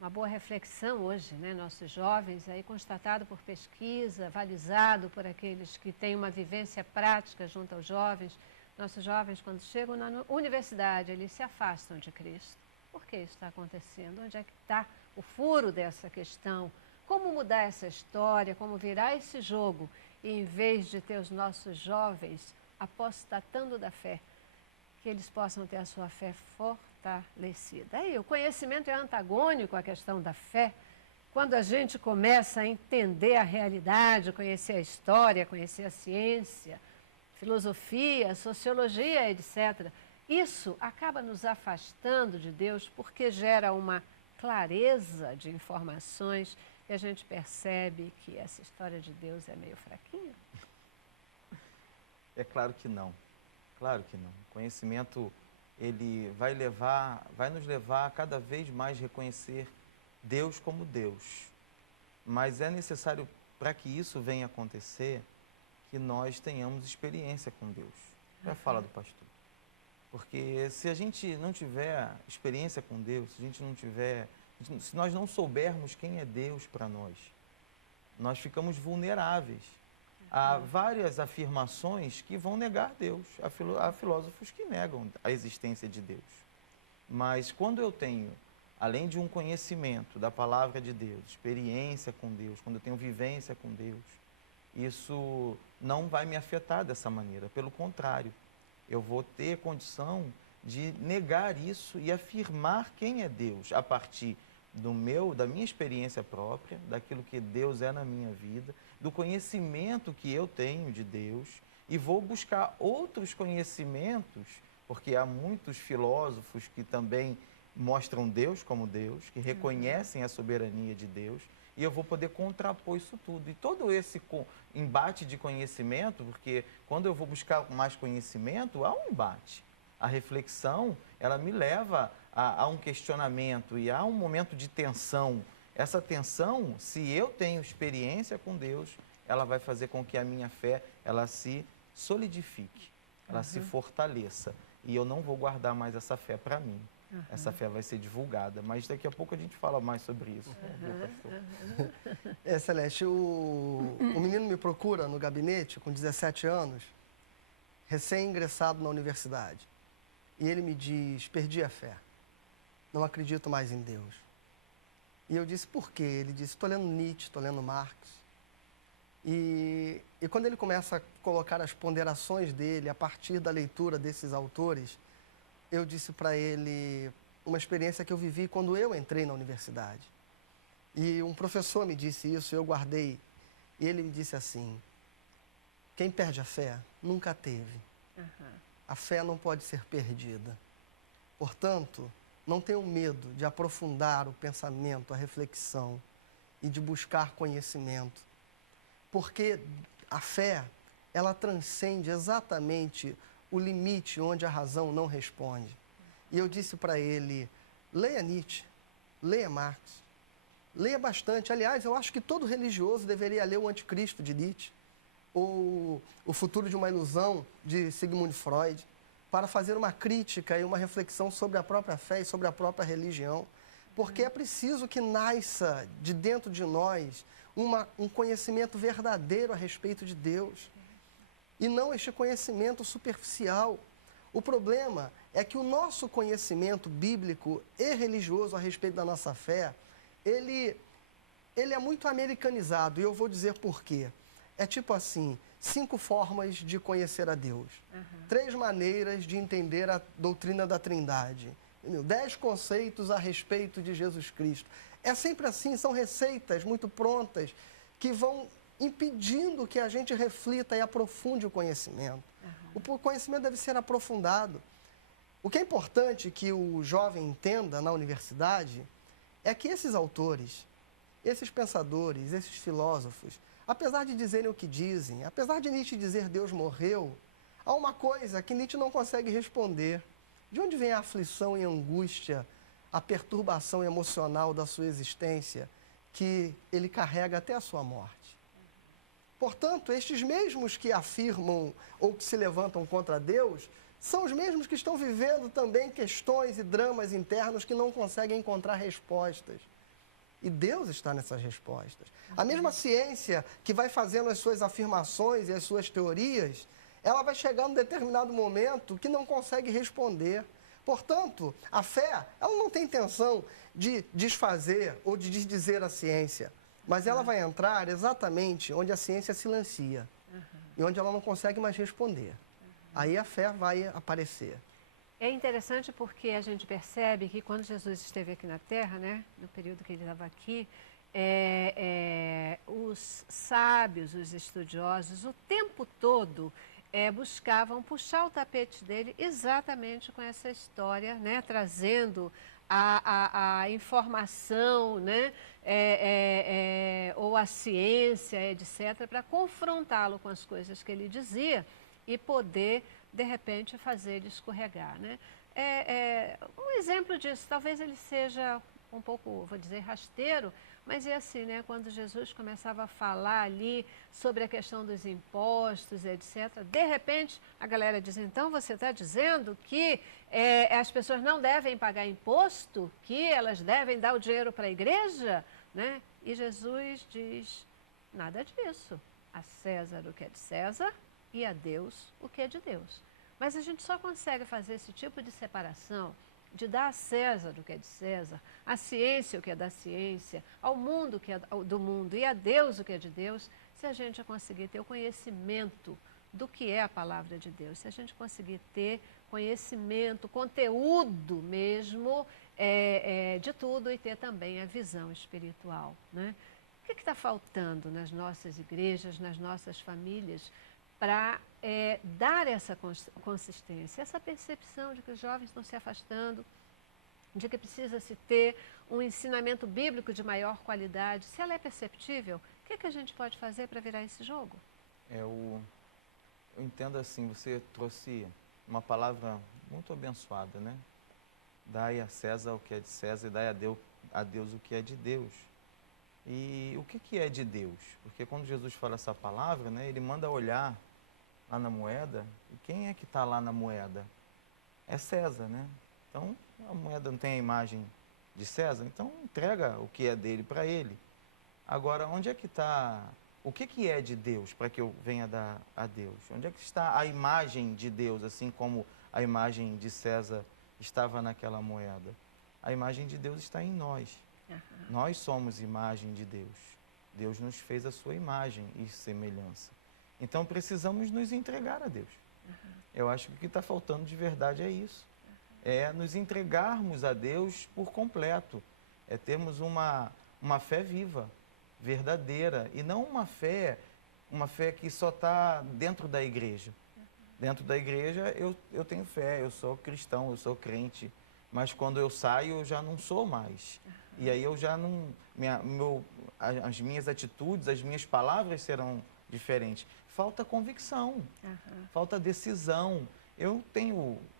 uma boa reflexão hoje, né? Nossos jovens, aí constatado por pesquisa, avalizado por aqueles que têm uma vivência prática junto aos jovens. Nossos jovens, quando chegam na universidade, eles se afastam de Cristo. Por que isso está acontecendo? Onde é que está o furo dessa questão? Como mudar essa história? Como virar esse jogo? E em vez de ter os nossos jovens apostatando da fé, que eles possam ter a sua fé fortalecida. Aí, o conhecimento é antagônico à questão da fé. Quando a gente começa a entender a realidade, conhecer a história, conhecer a ciência, filosofia, sociologia, etc., isso acaba nos afastando de Deus porque gera uma clareza de informações e a gente percebe que essa história de Deus é meio fraquinha. É claro que não. Claro que não. O conhecimento, ele vai nos levar a cada vez mais reconhecer Deus como Deus. Mas é necessário, para que isso venha acontecer, que nós tenhamos experiência com Deus. É a fala do pastor. Porque se a gente não tiver experiência com Deus, se nós não soubermos quem é Deus para nós ficamos vulneráveis. Há várias afirmações que vão negar Deus. Há filósofos que negam a existência de Deus. Mas quando eu tenho, além de um conhecimento da palavra de Deus, experiência com Deus, quando eu tenho vivência com Deus, isso não vai me afetar dessa maneira. Pelo contrário, eu vou ter condição de negar isso e afirmar quem é Deus a partir da minha experiência própria, daquilo que Deus é na minha vida, do conhecimento que eu tenho de Deus, e vou buscar outros conhecimentos, porque há muitos filósofos que também mostram Deus como Deus, que reconhecem a soberania de Deus, e eu vou poder contrapor isso tudo. E todo esse embate de conhecimento, porque quando eu vou buscar mais conhecimento, há um embate. A reflexão, ela me leva a um questionamento e a um momento de tensão. Essa tensão, se eu tenho experiência com Deus, ela vai fazer com que a minha fé, ela se solidifique, ela se fortaleça. E eu não vou guardar mais essa fé para mim. Essa fé vai ser divulgada. Mas daqui a pouco a gente fala mais sobre isso. Celeste, o menino me procura no gabinete com 17 anos, recém-ingressado na universidade. E ele me diz, perdi a fé, não acredito mais em Deus. E eu disse, por quê? Ele disse, estou lendo Nietzsche, estou lendo Marx. E quando ele começa a colocar as ponderações dele a partir da leitura desses autores, eu disse para ele uma experiência que eu vivi quando eu entrei na universidade. E um professor me disse isso, eu guardei. E ele me disse assim, quem perde a fé nunca teve. A fé não pode ser perdida. Portanto, não tenham medo de aprofundar o pensamento, a reflexão e de buscar conhecimento. Porque a fé, ela transcende exatamente o limite onde a razão não responde. E eu disse para ele, leia Nietzsche, leia Marx, leia bastante. Aliás, eu acho que todo religioso deveria ler o Anticristo de Nietzsche, ou O Futuro de uma Ilusão, de Sigmund Freud, para fazer uma crítica e uma reflexão sobre a própria fé e sobre a própria religião. Porque é preciso que nasça de dentro de nós um conhecimento verdadeiro a respeito de Deus. E não este conhecimento superficial. O problema é que o nosso conhecimento bíblico e religioso a respeito da nossa fé, ele é muito americanizado, e eu vou dizer por quê. É tipo assim, 5 formas de conhecer a Deus, 3 maneiras de entender a doutrina da Trindade, 10 conceitos a respeito de Jesus Cristo. É sempre assim, são receitas muito prontas que vão impedindo que a gente reflita e aprofunde o conhecimento. O conhecimento deve ser aprofundado. O que é importante que o jovem entenda na universidade é que esses autores, esses pensadores, esses filósofos, apesar de dizerem o que dizem, apesar de Nietzsche dizer Deus morreu, há uma coisa que Nietzsche não consegue responder. De onde vem a aflição e a angústia, a perturbação emocional da sua existência que ele carrega até a sua morte? Portanto, estes mesmos que afirmam ou que se levantam contra Deus, são os mesmos que estão vivendo também questões e dramas internos que não conseguem encontrar respostas. E Deus está nessas respostas. A mesma ciência que vai fazendo as suas afirmações e as suas teorias, ela vai chegar num determinado momento que não consegue responder. Portanto, a fé, ela não tem intenção de desfazer ou de desdizer a ciência, mas ela vai entrar exatamente onde a ciência silencia e onde ela não consegue mais responder. Aí a fé vai aparecer. É interessante porque a gente percebe que quando Jesus esteve aqui na Terra, né, no período que ele estava aqui, os sábios, os estudiosos, o tempo todo buscavam puxar o tapete dele exatamente com essa história, né, trazendo a informação, né, ou a ciência, etc., para confrontá-lo com as coisas que ele dizia e poder, de repente, fazer ele escorregar, né? Um exemplo disso, talvez ele seja um pouco, vou dizer, rasteiro, mas é assim, né? Quando Jesus começava a falar ali sobre a questão dos impostos, etc., de repente a galera diz, então você está dizendo que as pessoas não devem pagar imposto, que elas devem dar o dinheiro para a igreja, né? E Jesus diz, nada disso, a César o que é de César e a Deus o que é de Deus. Mas a gente só consegue fazer esse tipo de separação, de dar a César o que é de César, a ciência o que é da ciência, ao mundo o que é do mundo e a Deus o que é de Deus, se a gente conseguir ter o conhecimento do que é a palavra de Deus, se a gente conseguir ter conhecimento, conteúdo mesmo de tudo e ter também a visão espiritual, né? O que está faltando nas nossas igrejas, nas nossas famílias, para dar essa consistência, essa percepção de que os jovens estão se afastando, de que precisa-se ter um ensinamento bíblico de maior qualidade. Se ela é perceptível, o que a gente pode fazer para virar esse jogo? Eu entendo assim, você trouxe uma palavra muito abençoada, né? Dai a César o que é de César e dai a Deus o que é de Deus. E o que é de Deus? Porque quando Jesus fala essa palavra, né, ele manda olhar lá na moeda, e quem é que está lá na moeda? É César, né? Então, a moeda não tem a imagem de César, então entrega o que é dele para ele. Agora, onde é que está, o que é de Deus para que eu venha dar a Deus? Onde é que está a imagem de Deus, assim como a imagem de César estava naquela moeda? A imagem de Deus está em nós. Nós somos imagem de Deus. Deus nos fez a sua imagem e semelhança. Então precisamos nos entregar a Deus. Eu acho que o que está faltando de verdade é isso. É nos entregarmos a Deus por completo. É termos uma fé viva, verdadeira. E não uma fé que só está dentro da igreja. Dentro da igreja eu tenho fé, eu sou cristão, eu sou crente. Mas quando eu saio eu já não sou mais. E aí eu já não... as minhas atitudes, as minhas palavras serão diferentes. Falta convicção, falta decisão. Eu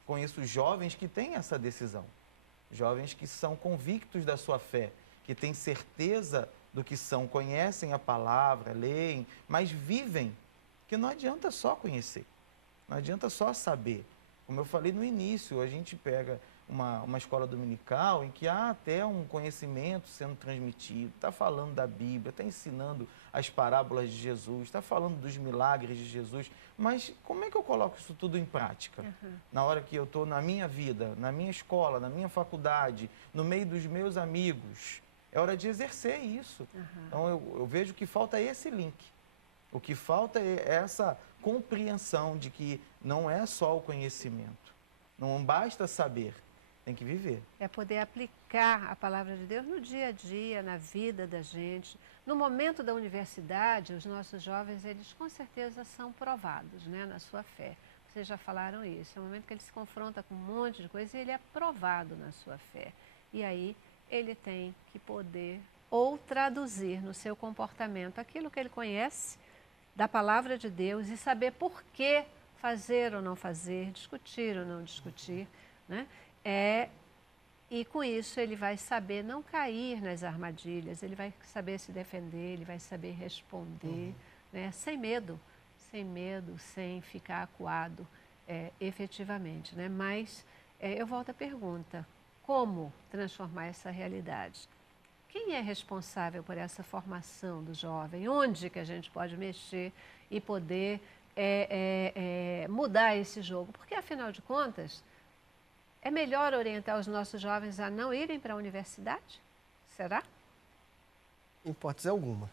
conheço jovens que têm essa decisão. Jovens que são convictos da sua fé, que têm certeza do que são, conhecem a palavra, leem, mas vivem. Que não adianta só conhecer, não adianta só saber. Como eu falei no início, a gente pega uma escola dominical em que há até um conhecimento sendo transmitido, está falando da Bíblia, está ensinando as parábolas de Jesus, está falando dos milagres de Jesus, mas como é que eu coloco isso tudo em prática? Na hora que eu estou na minha vida, na minha escola, na minha faculdade, no meio dos meus amigos, é hora de exercer isso. Então eu vejo que falta esse link. O que falta é essa compreensão de que não é só o conhecimento, não basta saber, tem que viver. É poder aplicar a palavra de Deus no dia a dia, na vida da gente. No momento da universidade, os nossos jovens, eles com certeza são provados, né, na sua fé. Vocês já falaram isso. É o momento que ele se confronta com um monte de coisa e ele é provado na sua fé. E aí ele tem que poder ou traduzir no seu comportamento aquilo que ele conhece da palavra de Deus e saber por que fazer ou não fazer, discutir ou não discutir, né? E com isso ele vai saber não cair nas armadilhas, ele vai saber se defender, ele vai saber responder, né? Sem medo, sem ficar acuado efetivamente, né? Mas eu volto à pergunta, como transformar essa realidade? Quem é responsável por essa formação do jovem? Onde que a gente pode mexer e poder mudar esse jogo? Porque, afinal de contas, é melhor orientar os nossos jovens a não irem para a universidade? Será? Em hipótese alguma.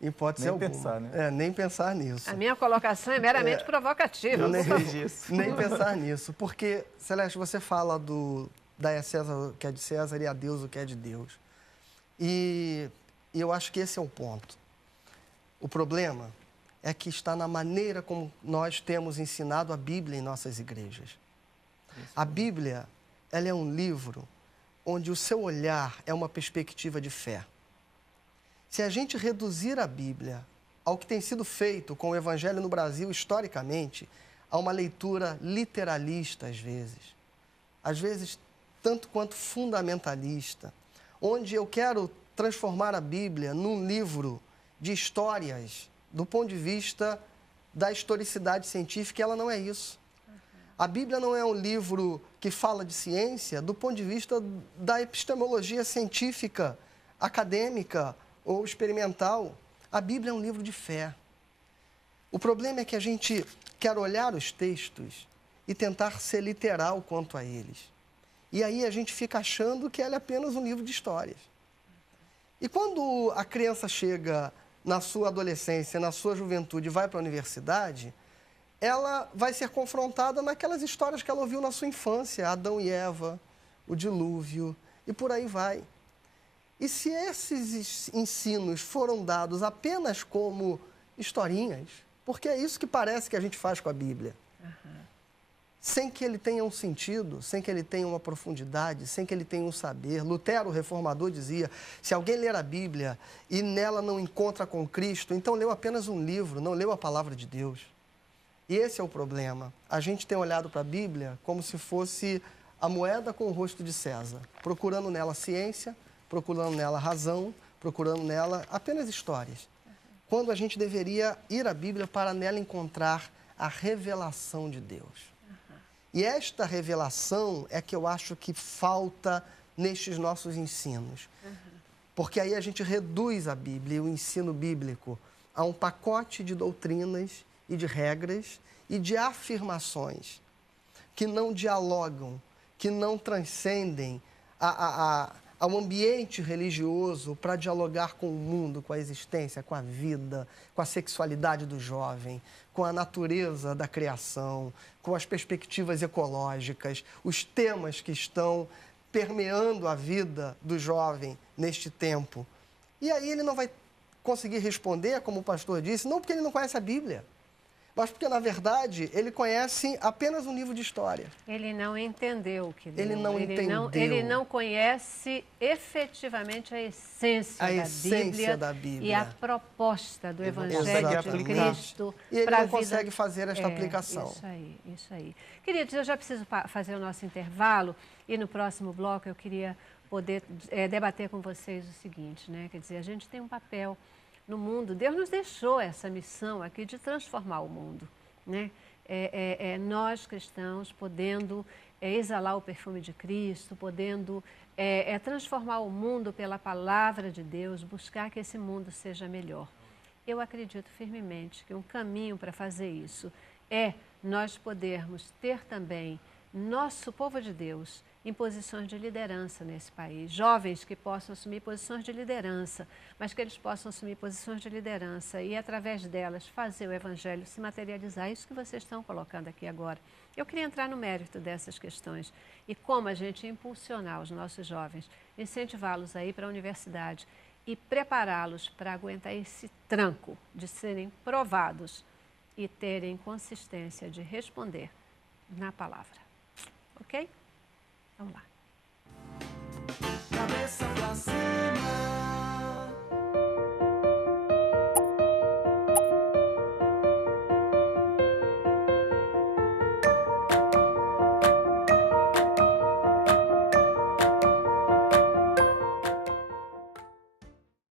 Em hipótese nem alguma. Pensar, né? Nem pensar nisso. A minha colocação é meramente provocativa. Nem pensar nisso. Porque, Celeste, você fala da a César o que é de César e a Deus o que é de Deus. E eu acho que esse é o ponto. O problema é que está na maneira como nós temos ensinado a Bíblia em nossas igrejas. A Bíblia, ela é um livro onde o seu olhar é uma perspectiva de fé. Se a gente reduzir a Bíblia ao que tem sido feito com o Evangelho no Brasil historicamente, a uma leitura literalista às vezes tanto quanto fundamentalista, onde eu quero transformar a Bíblia num livro de histórias do ponto de vista da historicidade científica, ela não é isso. A Bíblia não é um livro que fala de ciência do ponto de vista da epistemologia científica, acadêmica ou experimental. A Bíblia é um livro de fé. O problema é que a gente quer olhar os textos e tentar ser literal quanto a eles. E aí a gente fica achando que ela é apenas um livro de histórias. E quando a criança chega na sua adolescência, na sua juventude e vai para a universidade, ela vai ser confrontada naquelas histórias que ela ouviu na sua infância, Adão e Eva, o dilúvio, e por aí vai. E se esses ensinos foram dados apenas como historinhas, porque é isso que parece que a gente faz com a Bíblia, sem que ele tenha um sentido, sem que ele tenha uma profundidade, sem que ele tenha um saber. Lutero, o reformador, dizia, se alguém ler a Bíblia e nela não encontra com Cristo, então leu apenas um livro, não leu a palavra de Deus. E esse é o problema. A gente tem olhado para a Bíblia como se fosse a moeda com o rosto de César, procurando nela ciência, procurando nela razão, procurando nela apenas histórias. Quando a gente deveria ir à Bíblia para nela encontrar a revelação de Deus. E esta revelação é que eu acho que falta nestes nossos ensinos. Porque aí a gente reduz a Bíblia e o ensino bíblico a um pacote de doutrinas e de regras e de afirmações que não dialogam, que não transcendem ao ambiente religioso para dialogar com o mundo, com a existência, com a vida, com a sexualidade do jovem, com a natureza da criação, com as perspectivas ecológicas, os temas que estão permeando a vida do jovem neste tempo. E aí ele não vai conseguir responder, como o pastor disse, não porque ele não conhece a Bíblia, mas porque, na verdade, ele conhece apenas um livro de história. Ele não entendeu o que leu. Ele não entendeu. Ele não conhece efetivamente a essência da Bíblia e a proposta do Evangelho de Cristo. E ele não consegue fazer esta aplicação. Isso aí. Queridos, eu já preciso fazer o nosso intervalo e no próximo bloco eu queria poder debater com vocês o seguinte, né? Quer dizer, a gente tem um papel no mundo. Deus nos deixou essa missão aqui de transformar o mundo, né? Nós cristãos podendo exalar o perfume de Cristo, podendo transformar o mundo pela palavra de Deus, buscar que esse mundo seja melhor. Eu acredito firmemente que um caminho para fazer isso é nós podermos ter também nosso povo de Deus em posições de liderança nesse país. Jovens que possam assumir posições de liderança, mas que eles possam assumir posições de liderança e, através delas, fazer o Evangelho se materializar. Isso que vocês estão colocando aqui agora. Eu queria entrar no mérito dessas questões e como a gente impulsionar os nossos jovens, incentivá-los a ir para a universidade e prepará-los para aguentar esse tranco de serem provados e terem consistência de responder na palavra. Ok? Vamos lá. Cabeça pra cima.